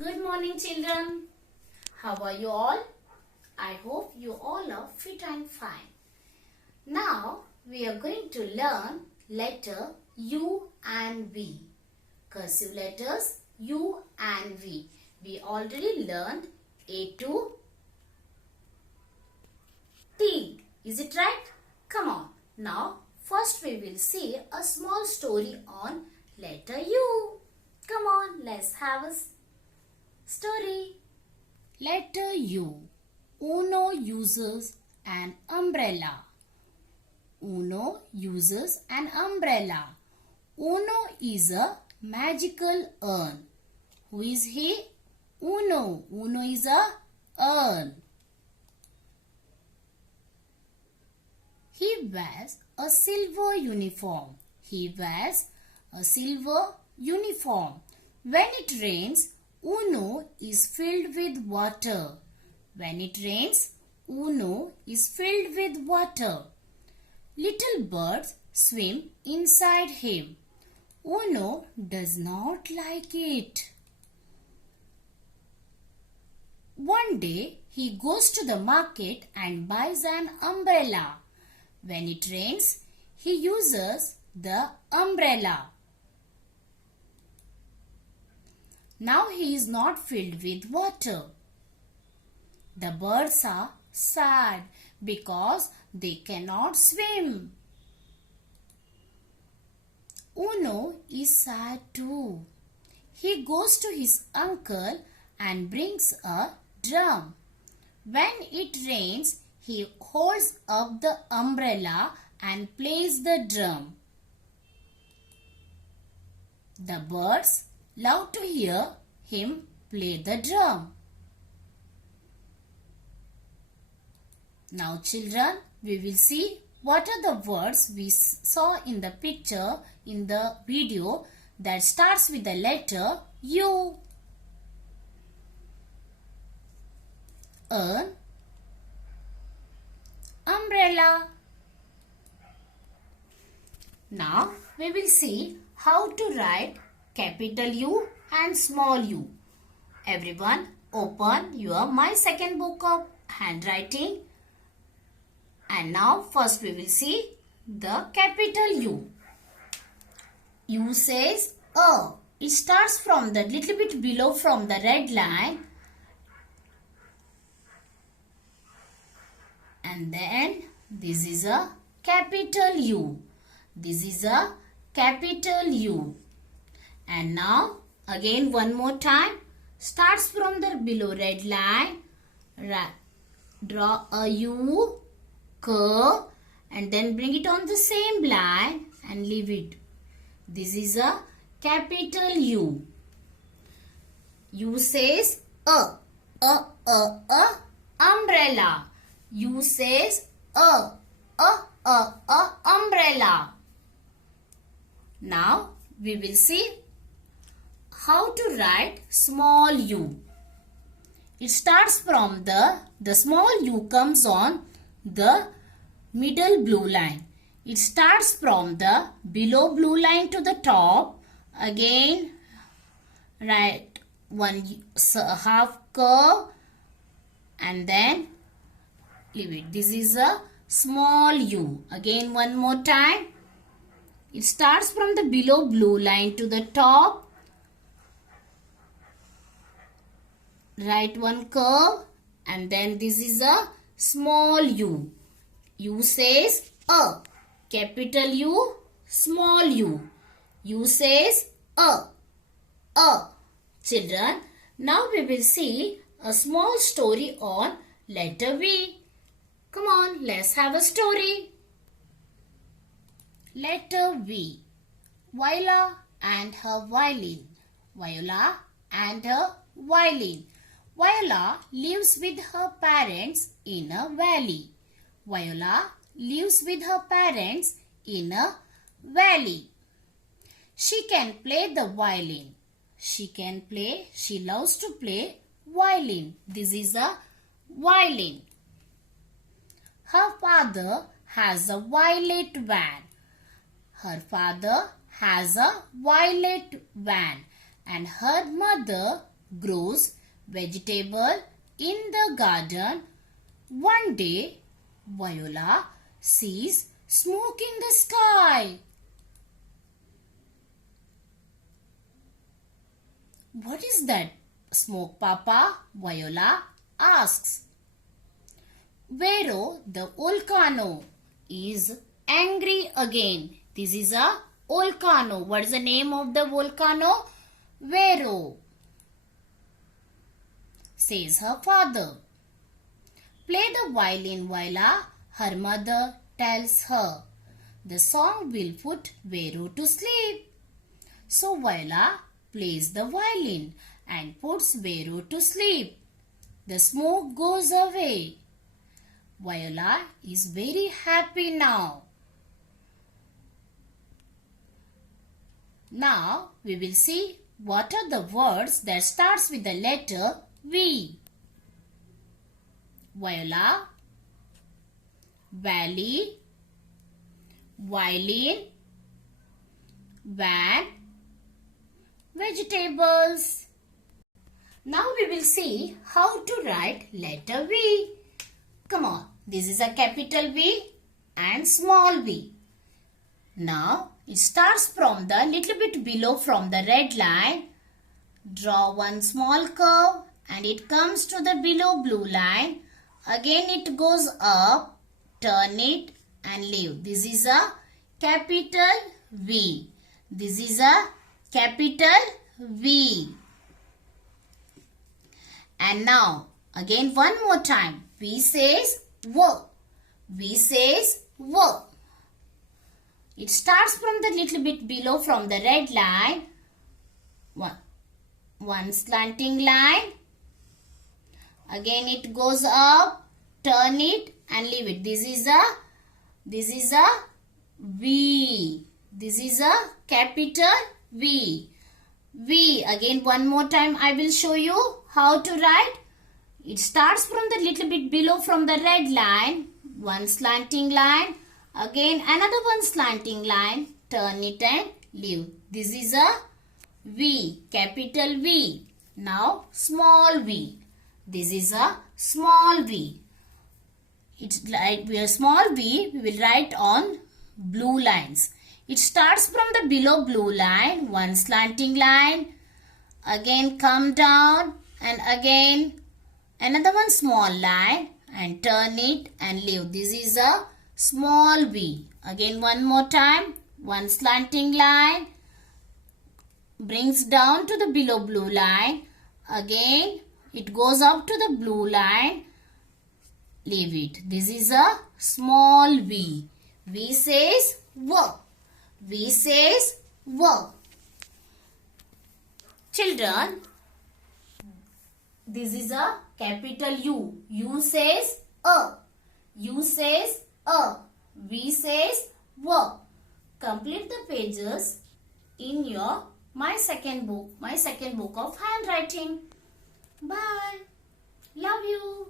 Good morning, children. How are you all? I hope you all are fit and fine. Now we are going to learn letter U and V. Cursive letters U and V. We already learned A to T. Is it right? Come on. Now first we will see a small story on letter U. Come on, let's have a story. Letter U. Uno uses an umbrella. Uno uses an umbrella. Uno is a magical urn. Who is he? Uno. Uno is a urn. He wears a silver uniform. He wears a silver uniform. When it rains, Uno is filled with water. When it rains, Uno is filled with water. Little birds swim inside him. Uno does not like it. One day, he goes to the market and buys an umbrella. When it rains, he uses the umbrella. Now he is not filled with water. The birds are sad because they cannot swim. Uno is sad too. He goes to his uncle and brings a drum. When it rains, he holds up the umbrella and plays the drum. The birds love to hear him play the drum. Now children, we will see what are the words we saw in the picture in the video that starts with the letter U. Urn, umbrella. Now we will see how to write capital U and small u. Everyone open your My Second Book of Handwriting. And now first we will see the capital U. U says A. It starts from the little bit below from the red line. And then this is a capital U. This is a capital U. And now again one more time. Starts from the below red line. Draw a U. Curve and then bring it on the same line and leave it. This is a capital U. U says a umbrella. U says a umbrella. Now we will see how to write small u. It starts from the small u comes on the middle blue line. It starts from the below blue line to the top. Again write one half curve and then leave it. This is a small u. Again one more time. It starts from the below blue line to the top. Write one curve and then this is a small u. U says a. Capital U, small u. U says a. Children, now we will see a small story on letter V. Come on, let's have a story. Letter V. Viola and her violin. Viola and her violin. Viola lives with her parents in a valley. Viola lives with her parents in a valley. She can play the violin. She loves to play violin. This is a violin. Her father has a violet van. Her father has a violet van and her mother grows vegetable in the garden. One day, Viola sees smoke in the sky. What is that smoke, Papa? Viola asks. Vero, the volcano, is angry again. This is a volcano. What is the name of the volcano? Vero, says her father. Play the violin, Viola, her mother tells her. The song will put Vero to sleep. So Viola plays the violin and puts Vero to sleep. The smoke goes away. Viola is very happy now. Now we will see what are the words that starts with the letter V. Viola, valley, violin, van, vegetables. Now we will see how to write letter V. Come on, this is a capital V and small v. Now it starts from the little bit below from the red line. Draw one small curve and it comes to the below blue line. Again it goes up, turn it and leave. This is a capital V. This is a capital V. And now again one more time. V says V. V says V. It starts from the little bit below from the red line. One slanting line. Again it goes up, turn it and leave it. This is a V. This is a capital V. V. Again one more time I will show you how to write. It starts from the little bit below from the red line. One slanting line. Again another one slanting line. Turn it and leave. This is a V. Capital V. Now small v. This is a small v. It's like we are small v. We will write on blue lines. It starts from the below blue line. One slanting line. Again come down and again another one small line and turn it and leave. This is a small v. Again one more time. One slanting line. Brings down to the below blue line. Again it goes up to the blue line. Leave it. This is a small v. V says V. V says V. Children, this is a capital U. U says A. U says A. V says V. Complete the pages in your my second book of handwriting. Bye. Love you.